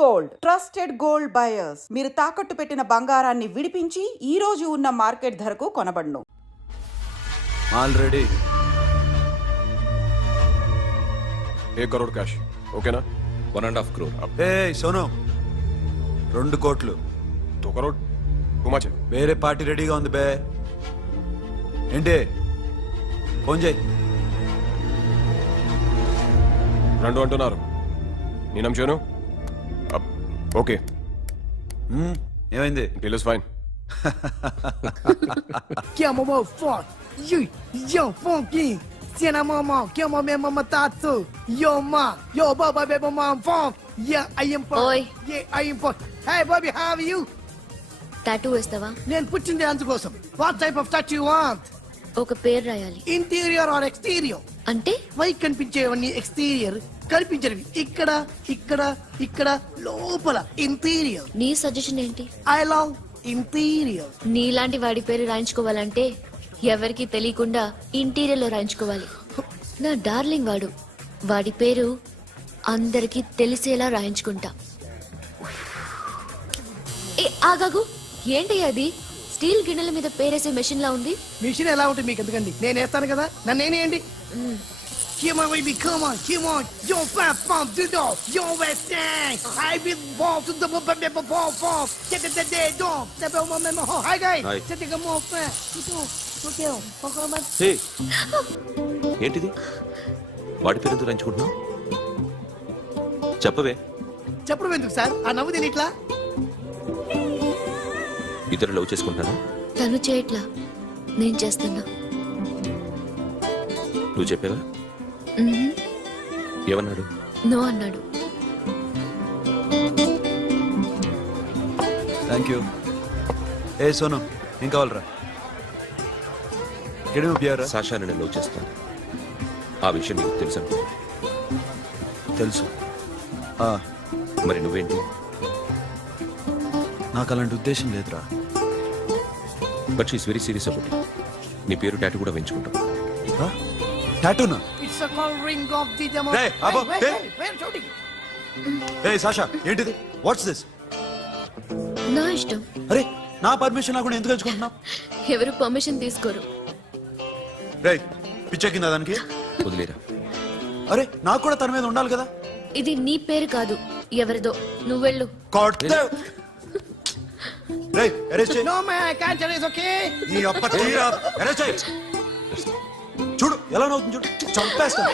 Gold, trusted gold buyers. మీరు తాకట్టు పెట్టిన బంగారాన్ని విడిపించి ఈ రోజు ఉన్న మార్కెట్ ధరకు కొనబడును. ఆల్రెడీ 1 crore క్యాష్ ఓకేనా? 1.5 crore. ఏ సోను 2 కోట్లు 2 crore టూ వేరే పార్టీ రెడీగా ఉంది బే. ఏంటి ఫోన్ చేయి. 2 అంటున్నారు. నేనేం చేయను? ఓకే, ఏమైంది? Deal is fine. Que amo mo fuck. Yo funky. Siena mama, que amo me mama tatsu. Yo ma, yo baba baby mom funk. Yeah, I am funk. Oi. Yeah, I am funk. Hey Bobby, how are you? Tattoo వేస్తావా? నేను పుట్టింది అందుకోసం. What type of tattoo you want? ఒక పేరు రాయాలి. Interior or exterior? అంటే పై కనిపించేవన్నీ exterior, కనిపించేవి ఇక్కడ ఇక్కడ ఇక్కడ లోపల ఇంటీరియర్. నీ సజెషన్ ఏంటి? I love interior. నీలాంటి వాడి పేరు రాయించుకోవాలంటే ఎవరికి తెలియకుండా ఇంటీరియర్ లో రాయించుకోవాలి. నా డార్లింగ్ వాడు, వాడి పేరు అందరికి తెలిసేలా రాయించుకుంటా. ఏ ఆగాగు, ఏంటి అది? స్టీల్ గిన్నెల మీద పేరేసే మెషిన్ లా ఉంది. మిషన్ ఎలా ఉంటుంది మీకు ఎందుకండి? నేను వేస్తాను కదా, నన్ను నేనేయండి. Come on, baby, come on, come on. Yo, fat pump, do do. Yo, West End. I be ball to the ball, ball. Get the day, dog. The bell, my memo. Hi, guys. Hi. Set the more fat. Okay, హే, ఏంటిది? వాడి పేరుతో రంచుకుంటున్నావు? చెప్పవే. చెప్పడం ఎందుకు sir? ఆ నవ్వు తెలియట్లా? ఇద్దరు లవ్ చేసుకుంటాను. తను చేయట్లా, నేను చేస్తున్నా. నువ్వు చెప్పావా? ఏమన్నాడు? నో అన్నాడు. Thank you. ఏ సోను ఏం కావాలరా? ఎక్కడేమో ప్యారా? సాషా నేను లవ్ చేస్తాను. ఆ విషయం నీకు తెలుసు అనుకో. తెలుసు. మరి నువ్వేంటి? నాకు అలాంటి ఉద్దేశం లేదురా. But she's very serious about it. నీ పేరు టాటూ కూడా వేయించుకుంటాం. టాటూనా? It's a call ring of the demo. Hey, Abba, hey. Wait, shooting. A Sasha ఏంటిది? What's this? నా ఇష్టం. అరే నా పర్మిషన్ లేకుండా ఎందుకు ఎంచుకుంటున్నావు? ఎవరు పర్మిషన్ తీసుకోరు. రే పిచ్చెక్కిందా దానికి? వదిలేరా. అరే నాకు కూడా తన మీద ఉండాలి కదా. ఇది నీ పేరు కాదు, ఎవరిదో. నువ్వెళ్ళు. రే అరెస్ట్ చేయి. No man, I can't tell it's okay. ఈ అప్ప తీరా అరెస్ట్ చేయి. చూడు ఎలా నవ్వుతుంది చూడు. చంపేస్తా.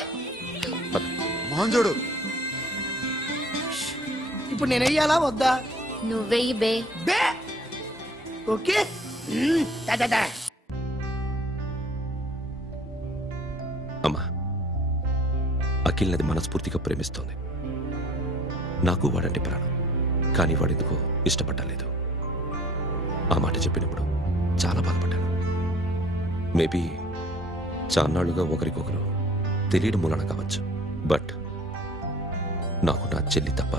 మోహన్ చూడు. ఇప్పుడు నేను వెయ్యాలా వద్దా? నువ్వెయ్యి బే. బే ఓకే. దా అమ్మా, అఖిల్ నది మనస్ఫూర్తిగా ప్రేమిస్తోంది. నాకు వాడంటే ప్రాణం. కానీ వాడెందుకో ఇష్టపడలేదు. ఆ మాట చెప్పినప్పుడు చాలా బాధపడ్డాను. మేబీ చాన్నాళ్ళుగా ఒకరికొకరు తెలియడం మూలన కావచ్చు. బట్ నాకు నా చెల్లి తప్ప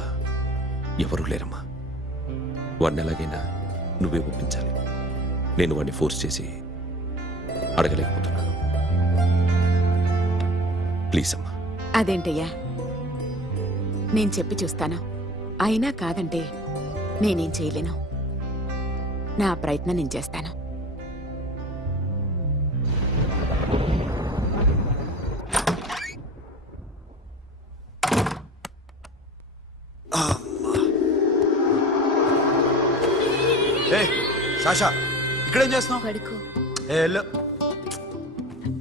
ఎవరూ లేరమ్మా. వాడిని ఎలాగైనా నువ్వే ఒప్పించాలి. నేను వాడిని ఫోర్స్ చేసి అడగలేకపోతున్నాను. ప్లీజ్ అమ్మా. అదేంటయ్యా, నేను చెప్పి చూస్తాను. అయినా కాదంటే నేనేం చేయలేను. నా ప్రయత్నం నేను చేస్తాను. ఏ సాషా ఇక్కడేం చేస్తున్నావు? పడుకో. ఏ వెళ్ళు.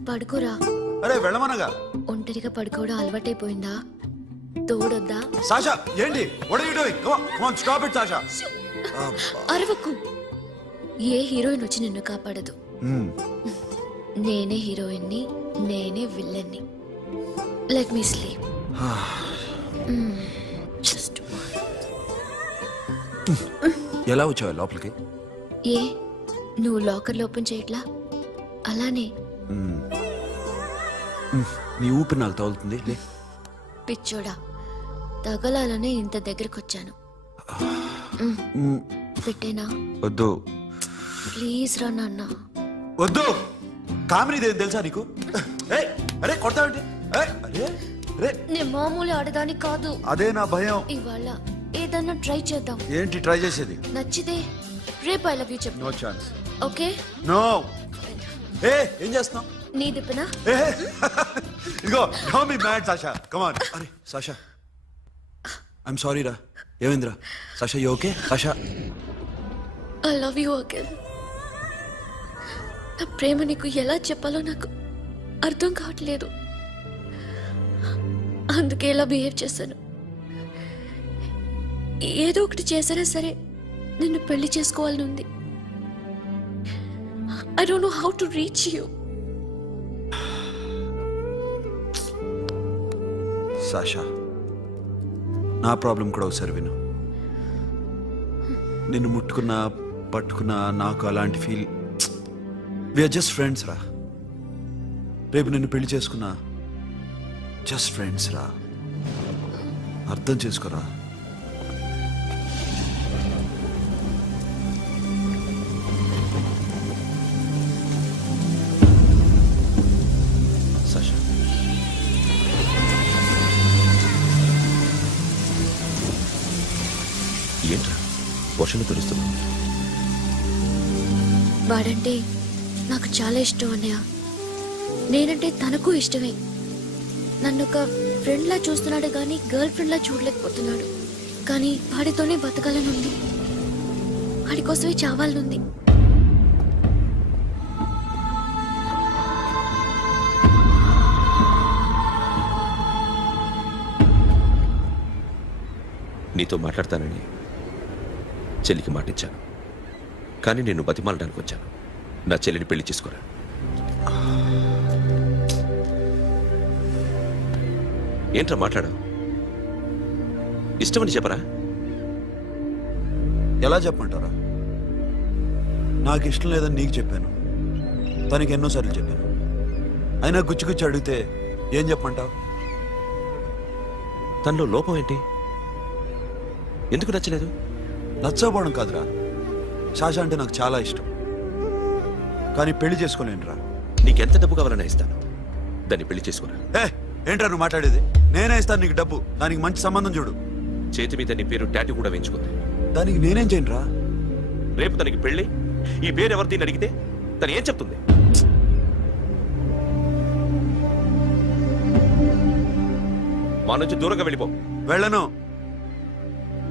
పడుకోరా. అరే వెళ్ళమనగా. ఒంటరిగా పడుకోవడం అలవాటైపోయిందా? తోడొద్దా? సాషా ఏంటి? What are you doing? Come on, come on, stop it Sasha. అరవకు. ఏ హీరోయిన్ వచ్చి నిన్ను కాపాడదు. నేనే హీరోయిన్ని, నేనే విల్లన్ని. Let me sleep. జస్ట్ ఎలా వచ్చావు లోపలికి? ఏ నువ్వు లాకర్లో ఓపెన్ చేయట్లా? అలానే. నీ ఊపిరి నాకు తగులుతుంది. పిచ్చోడా, తగలాలనే ఇంత దగ్గరకొచ్చాను. పెట్టేనా? వద్దు ప్లీజ్ రా నాన్న. వద్దు. కామెడీ తెలుసా నీకు? అరే కొడతావండి. నేను మామూలు ఆడదాని కాదు. అదే నా భయం. ఇవాళ ఏదన్నా ట్రై చేద్దాం. ఏంటి ట్రై చేసేది? నచ్చితే రేపు ఐ లవ్ యూ చెప్పు. No chance. ఓకే? నో. ఏ ఏం చేస్తున్నావు? నీ దిప్పునా? ఏ ఇదిగో don't be mad Sasha. Come on. అరే సాషా ఐఎమ్ సారీ రా. ఏమైందిరా? Sasha you okay? Sasha I love you again. నా ప్రేమ నీకు ఎలా చెప్పాలో నాకు అర్థం కావట్లేదు. అందుకే ఇలా బిహేవ్ చేశాను. ఏదో ఒకటి చేసినా సరే నిన్ను పెళ్లి చేసుకోవాలని ఉంది. I don't know how to reach you. Sasha నా ప్రాబ్లం కూడా ఒకసారి విను. నిన్ను ముట్టుకున్నా పట్టుకున్నా నాకు అలాంటి ఫీల్. వీఆర్ జస్ట్ ఫ్రెండ్స్ రా. రేపు నిన్ను పెళ్లి చేసుకున్నా జస్ట్ ఫ్రెండ్స్ రా. అర్థం చేసుకోరా. సాషా ఏంట్రా వర్షంలో తెలుస్తున్నావు? వాడంటే నాకు చాలా ఇష్టం అన్నయ్య. నేనంటే తనకు ఇష్టమే. నన్ను ఒక ఫ్రెండ్లా చూస్తున్నాడు కానీ గర్ల్ ఫ్రెండ్లా చూడలేకపోతున్నాడు. కానీ వాడితోనే బతకాలనుంది. వాడి కోసమే చావాలనుంది. నీతో మాట్లాడతానని చెల్లికి మాటిచ్చాను, కానీ నేను బతిమాలడానికి వచ్చాను. నా చెల్లిని పెళ్లి చేసుకోరా. ఏంట్రా మాట్లాడావు? ఇష్టమని చెప్పరా? ఎలా చెప్పమంటారా? నాకు ఇష్టం లేదని నీకు చెప్పాను, తనకి ఎన్నోసార్లు చెప్పాను. అయినా గుచ్చి అడిగితే ఏం చెప్పమంటావు? తనలో లోపం ఏంటి? ఎందుకు నచ్చలేదు? నచ్చకపోవడం కాదురా, సాషా అంటే నాకు చాలా ఇష్టం, కానీ పెళ్లి చేసుకోలేనురా. నీకెంత డబ్బు కావాలన్నా ఇస్తాను, దాన్ని పెళ్లి చేసుకోరా. ఏంట్రా నువ్వు మాట్లాడేది? నేనే ఇస్తాను నీకు డబ్బు, దానికి మంచి సంబంధం చూడు. చేతి మీద నీ పేరు టాటూ కూడా వేయించుకుంది. దానికి నేనేం చేయనురా? రేపు తనకి పెళ్లి ఈ పేరు ఎవరిని అడిగితే తను ఏం చెప్తుంది? మా నుంచి దూరంగా వెళ్ళిపో. వెళ్ళను.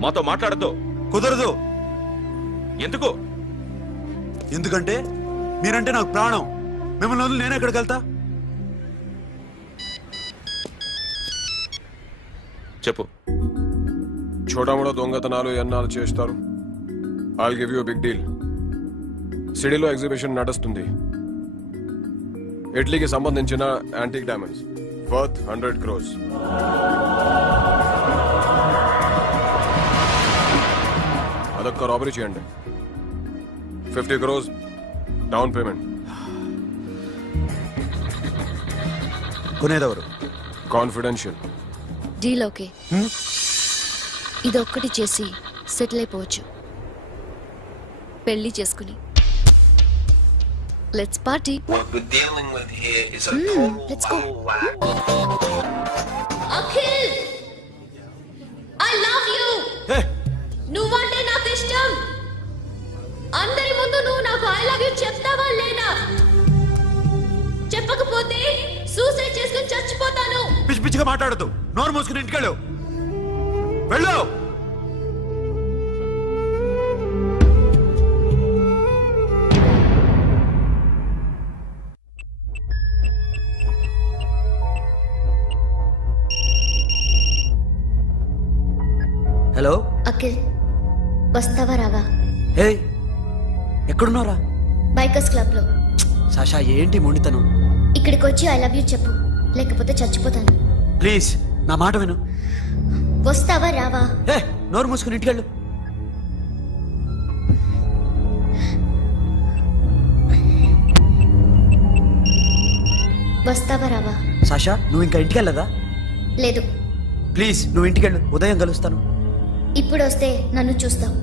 మాతో మాట్లాడద్దు. కుదరదు. ఎందుకు? ఎందుకంటే మీరంటే నాకు ప్రాణం. మిమ్మల్ని వదిలి నేను ఎక్కడికి వెళ్తా? చెప్పు. చోటామోటా దొంగతనాలు ఎన్నాళ్ళు చేస్తారు? I'll give you big deal. సిటీలో ఎగ్జిబిషన్ నడుస్తుంది. ఇటలీకి సంబంధించిన యాంటిక్ డైమండ్స్ వర్త్ 100 crores. అదొక్క రాబరీ చేయండి. 50 crores డౌన్ పేమెంట్. కొనేదెవరు? కాన్ఫిడెన్షియల్. Deal okay. ఇదొక్కటి చేసి సెటిల్ అయిపోవచ్చు. పెళ్లి చేసుకుని let's party. What we're dealing with here is a total let's go. bullwhack. Akhil, I love you. నువ్వంటే నాకు ఇష్టం. అందరి ముందు నువ్వు నాకు ఐ లవ్ యు చెప్తావా లేదా? చెప్పకపోతే సూసైడ్ చేసుకుని చచ్చిపోతాను. పిచ్చి పిచ్చిగా మాట్లాడద్దు. నోరు మూసుకుని ఇంటికి వెళ్ళు. వెళ్ళు. హలో అఖిల్, వస్తావా రావా? హే, ఎక్కడున్నారా? బైకర్స్ క్లబ్ లో. సాషా ఏంటి మొండితనం? ఇక్కడికి వచ్చి ఐ లవ్ యూ చెప్పు, లేకపోతే చచ్చిపోతాను. ప్లీజ్ నా మాట విను. వస్తావా రావా? హే, నోరు మూసుకుని ఇంటికి వెళ్ళు. వస్తావా రావా? సాషా నువ్వు ఇంకా ఇంటికి వెళ్ళదా? లేదు. ప్లీజ్ నువ్వు ఇంటికి వెళ్ళు. ఉదయం కలుస్తాను. ఇప్పుడు వస్తే నన్ను చూస్తావు,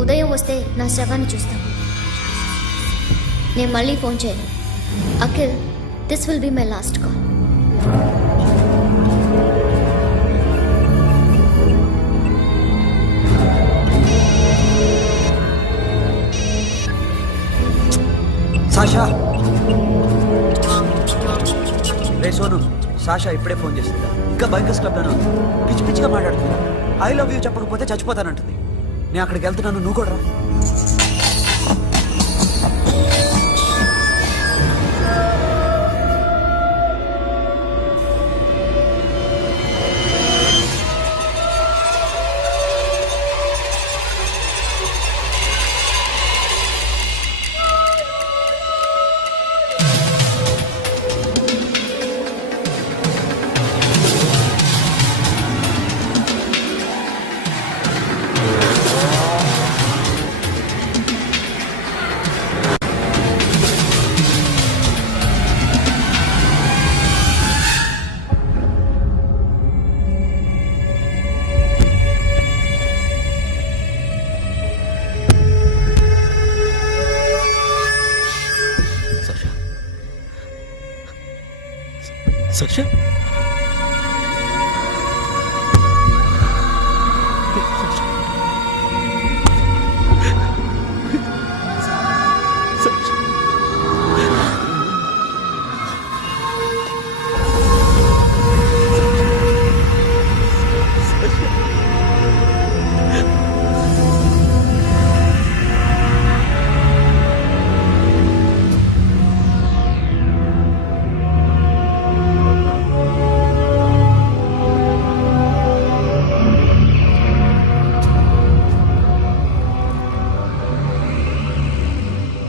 ఉదయం వస్తే నా శవాన్ని చూస్తావు. నేను మళ్ళీ ఫోన్ చేయను. Akhil, this will be my last call. Sasha ray Sonu, Sasha ఇప్పుడే ఫోన్ చేస్తుందా? ఇంకా బైకర్స్ క్లబ్ లోనే ఉంది. పిచ్చి పిచ్చిగా మాట్లాడుతుందా? ఐ లవ్ యూ చెప్పకపోతే చచ్చిపోతానంటుంది. నేను అక్కడికి వెళ్తున్నాను, నువ్వు కూడా రా. సాషా సాషా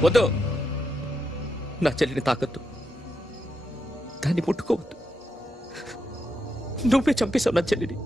వద్దు, నా చెల్లిని తాకద్దు, దాన్ని ముట్టుకోవద్దు. నువ్వే చంపేశావు నా చెల్లిని.